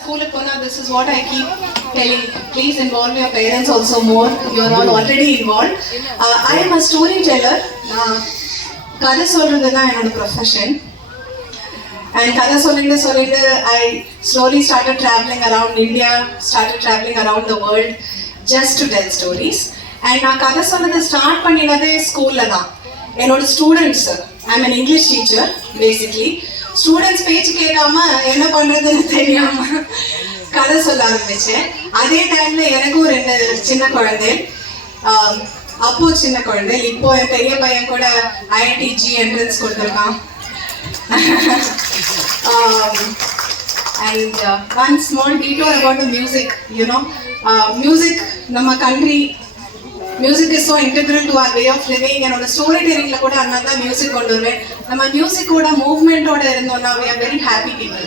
School at Pune, this is what I keep telling. Please involve your parents also more. You are all already involved. I am a storyteller. கதை சொல்றது தான் என்னோட profession. And கதை சொல்லிட்டு I slowly started traveling around India, started traveling around the world just to tell stories. And நான் கதை சொல்றது start பண்ணினதே ஸ்கூல்ல தான். என்னோட students, I am an English teacher basically. Students பேச்சு கேட்காம என்ன பண்றதுன்னு தெரியாம கதை சொல்ல ஆரம்பிச்சேன். அதே டைம்ல எனக்கும் ரெண்டு சின்ன குழந்தை, அப்போ சின்ன குழந்தை, இப்போ என் பெரிய பையன் கூட IITG என்ட்ரன்ஸ் கொடுத்துருக்கான். And one small detour about the music, you know, music நம்ம country, music is so integral to our way of living. என்னோட ஸ்டோரி டெல்லிங்ல கூட அதனால தான் மியூசிக் கொண்டு வருவேன். நம்ம மியூசிக்கோட மூவ்மெண்டோட இருந்தோம்னா we are very happy people.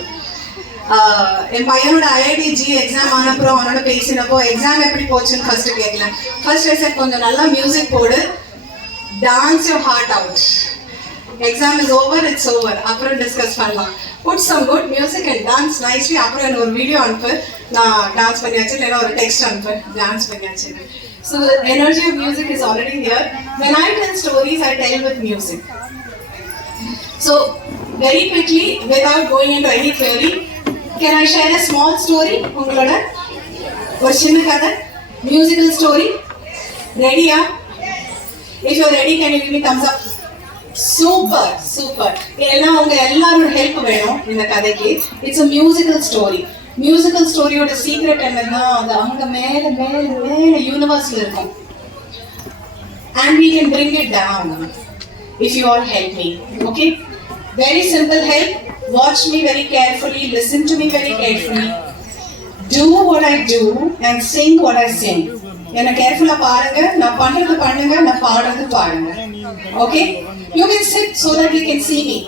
என் பையனோட IITG எக்ஸாம் ஆனப்புறம் அவனோட பேசினப்போ எக்ஸாம் எப்படி போச்சுன்னு ஃபர்ஸ்ட் கேட்கல. ஃபர்ஸ்ட் ஐ கொஞ்சம் நல்லா மியூசிக் போடு, dance your heart out, exam is over, it's over, அப்புறம் டிஸ்கஸ் பண்ணலாம். Put some good music and dance nicely. அப்புறம் எனக்கு ஒரு வீடியோ அனுப்பு, நான் டான்ஸ் பண்ணியாச்சு, இல்லைன்னா ஒரு டெக்ஸ்ட் அனுப்பு, டான்ஸ் பண்ணியாச்சு. So the energy of music is already here. When I tell stories, I tell with music. So very quickly, without going into any theory, can I share a small story? உங்களோட ஒரு சின்ன கதை, musical story. Ready? If you are ready, can you give me thumbs up? Super, super. ஏன்னா உங்க எல்லாரோட help வேணும் இந்த கதைக்கு. It's a musical story. Musical ஸ்டோரியோட சீக்ரெட் என்னன்னா, அது அங்க மேல மேல மேல யூனிவர்ஸ்ல இருக்கும். And we can bring it down if you all help me. Okay? Very simple help. Watch me very carefully, listen to me very carefully. Do what I do and sing what I sing. என்ன கேர்ஃபுல்லா பாருங்க, நான் பண்றது பண்ணுங்க, நான் பாடுறது பாடுங்க. Okay? You can sit so that you can see me.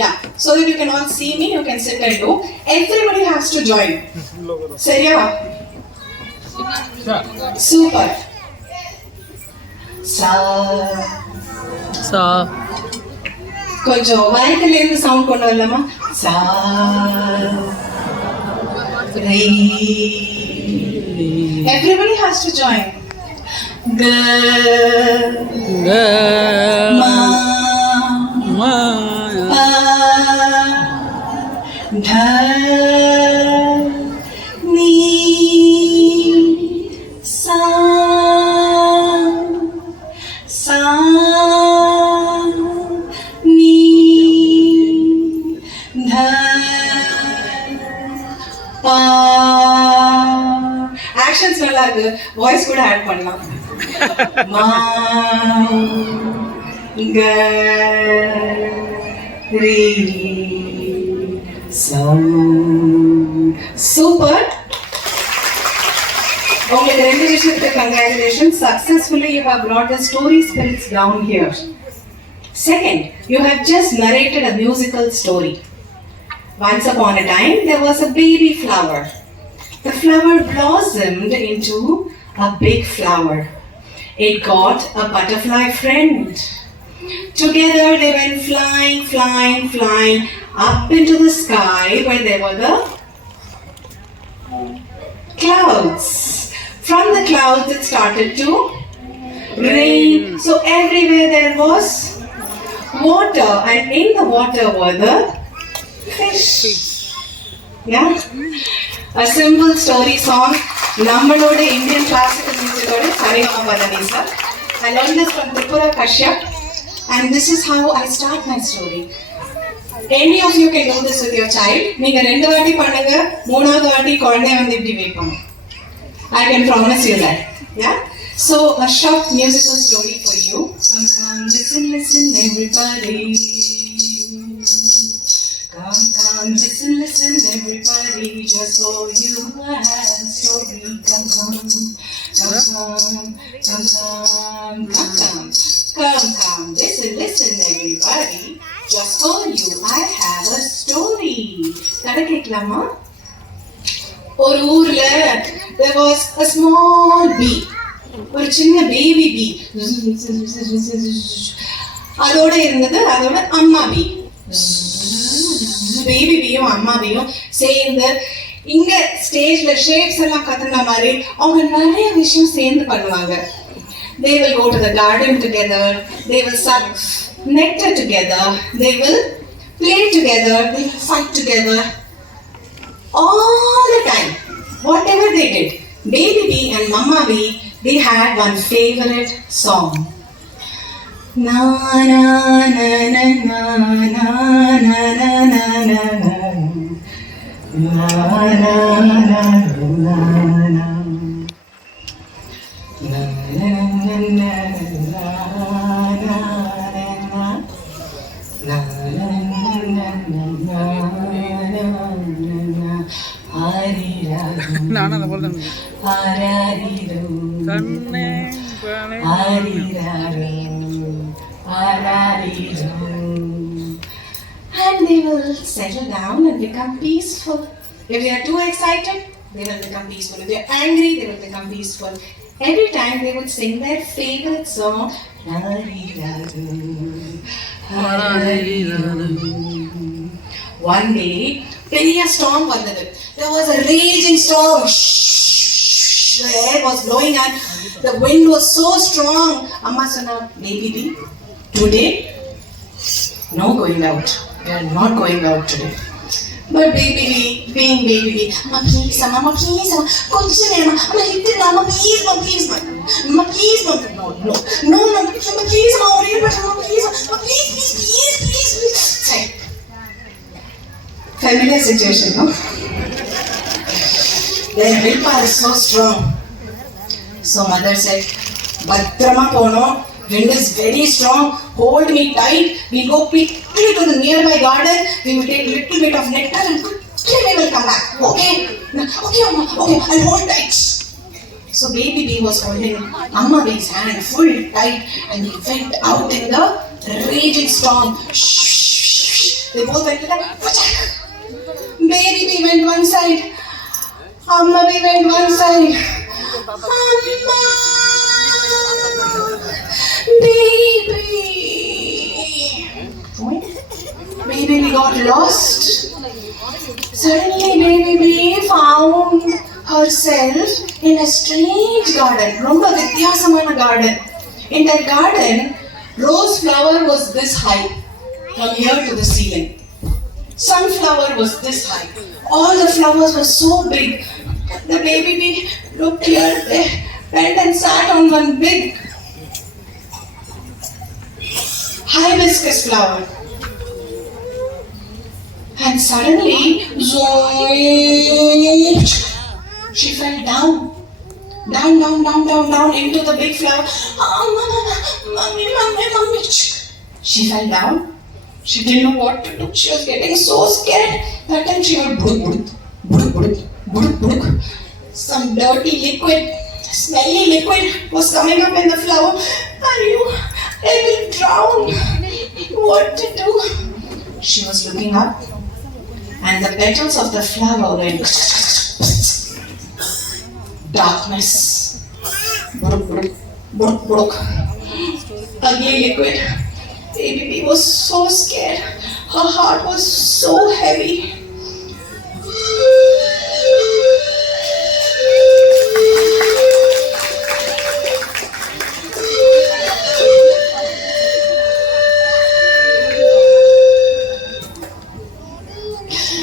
Yeah, so that you can all see me, you can sit and do. Everybody has to join. Seriya? Super. Sa. Konjam மைக்ல இருந்து sound கொண்டு வரலாமா? Sa. Re. Everybody has to join. Ga. Ga. Ma. Ma. Dha ni sa sa ni dha pa. Actions நல்லா இருக்கு, voice கூட add பண்ணலாம். Ma ga re. Super. உங்களுக்கு ரெண்டு விஷயத்துக்கு congratulations. Successfully you have brought the story spirits down here. Second, you have just narrated a musical story. Once upon a time there was a baby flower. The flower blossomed into a big flower. It got a butterfly friend. Together they went flying, flying, flying up into the sky where there were the clouds. From the clouds it started to rain. So everywhere there was water, and in the water were the fish. Yeah? A simple story song. நம்மளோட Indian classical music ஓட சரிகமபதனிசா. I learned this from Tripura Kashyap, and this is how I start my story. Any of you can do this with your child. நீங்க ரெண்டு வாட்டி பண்ணுங்க, மூணாவது வாட்டி குழந்தை வந்து இப்படி வைப்பாங்க. I can promise you that. Yeah? So a short musical story for you. Come, listen, listen everybody. Come, listen, listen everybody. Just for you I have a story. Come, listen, listen everybody. Just for you I have a story. கதை கேட்கலாமா? ஒரு ஊர்ல there was a small bee. ஒரு சின்ன baby பீ. அதோட இருந்தது அதோட அம்மா பீ. பேபி பீயும் அம்மா பீயும் சேர்ந்து இங்க ஸ்டேஜ்ல ஷேப்ஸ் எல்லாம் கத்துன மாதிரி அவங்க நிறைய விஷயம் சேர்ந்து பண்ணுவாங்க. They will go to the garden together, they will suck nectar together, they will play together, they will fight together all the time. Whatever they did, Baby B and Mama B, they had one favorite song. Na na na na na na na na na na na na na na na. And they will settle down and become peaceful. If they are too excited, they will become peaceful. If they are angry, they will become peaceful. Every time they would sing their favorite song. One day, பெரிய storm வந்தது. There was a raging storm. The air was blowing and the wind was so strong. Amma சொன்னா, baby B, today, no going out. We are not going out today. But baby B, being baby B, Amma please, Amma please, Amma, konja nema, Amma hittu Amma please, Amma please, Amma please, no, Amma please, Amma oriyal but Amma please, Amma please. Say, familiar situation, no? Their willpower is so strong. So mother said, Bhadrama pono, wind is very strong, hold me tight, we go quickly to the nearby garden, we will take little bit of nectar and quickly we will come back. Okay, Amma, okay, I'll hold tight. So baby B was holding Amma B's hand full tight and he went out in the raging storm. They both went to the baby B went one side, Amma B went one side. Amma, baby B got lost. Suddenly baby B found herself in a strange garden. Romba vidyasamana garden. In that garden, rose flower was this high from here to the ceiling. Sunflower was this high. All the flowers were so big. The baby bee looked here, there, went and sat on one big hibiscus flower. And suddenly, she fell down into the big flower. Mommy. She fell down. She didn't know what to do. She was getting so scared. That time she heard bruk. Some dirty liquid, smelly liquid was coming up in the flower. I will drown. What to do? She was looking up and the petals of the flower went darkness. Bruk. Ugly liquid. Baby B was so scared. Her heart was so heavy.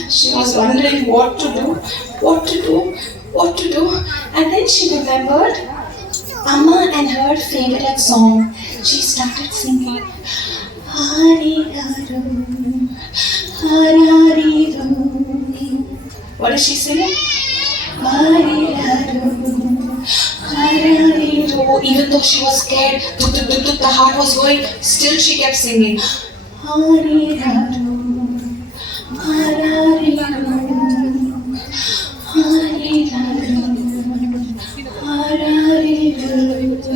She was wondering what to do. And then she remembered Amma and her favorite song. She started singing. What is she singing? Even though she was scared, the heart was going, still she kept singing.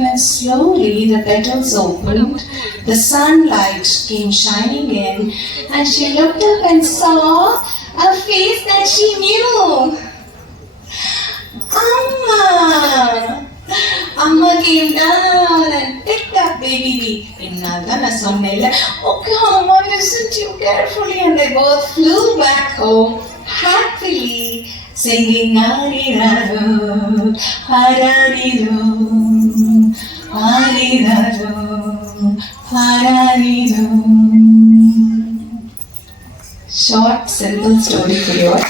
And slowly the petals opened, the sunlight came shining in, and she looked up and saw a face that she knew. Amma came down and picked up baby B. Okay, Amma, listen to you carefully. And they both flew back home happily, singing Hariraro, Harariro, Hariraro, Harariro. Short, simple story for you all.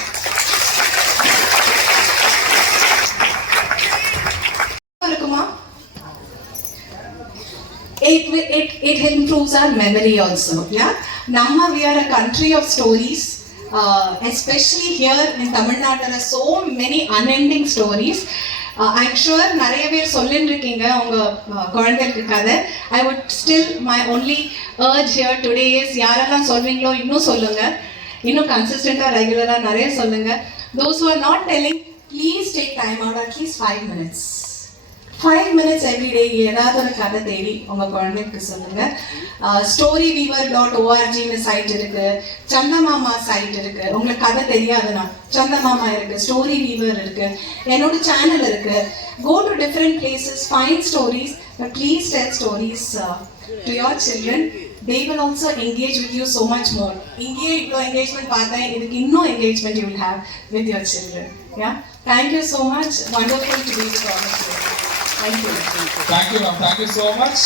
It improves our memory also. Yeah, Namma, we are a country of stories. Especially here in Tamil Nadu, there are so many unending stories. I'm sure நிறைய பேர் சொல்லிட்டு இருக்கீங்க உங்க குழந்தைகளுக்கு கதை. I would still, my only urge here today is யாரெல்லாம் சொல்றீங்களோ இன்னும் சொல்லுங்க, இன்னும் கன்சிஸ்டண்டா ரெகுலரா நிறைய சொல்லுங்க. Those who are not telling, please take time out, at least 5 minutes. 5 minutes every day ஏதாவது ஒரு கதை தேடி உங்க குழந்தைக்கு சொல்லுங்க. storyweaver.org சைட் இருக்கு, சந்தமாமா சைட் இருக்கு. உங்களுக்கு கதை தெரியாதுன்னா சந்தமாமா இருக்கு, ஸ்டோரி வீவர் இருக்கு, என்னோட சேனல் இருக்கு. Go to different places, find stories, but please tell stories to your children. They will also engage with you so much more. இங்கே இவ்வளோ engagement பார்த்தேன், இதுக்கு இன்னும் engagement you will have with your children. Yeah, thank you so much. Wonderful to be with all of you. Thank you. Thank you, ma'am. Thank you so much.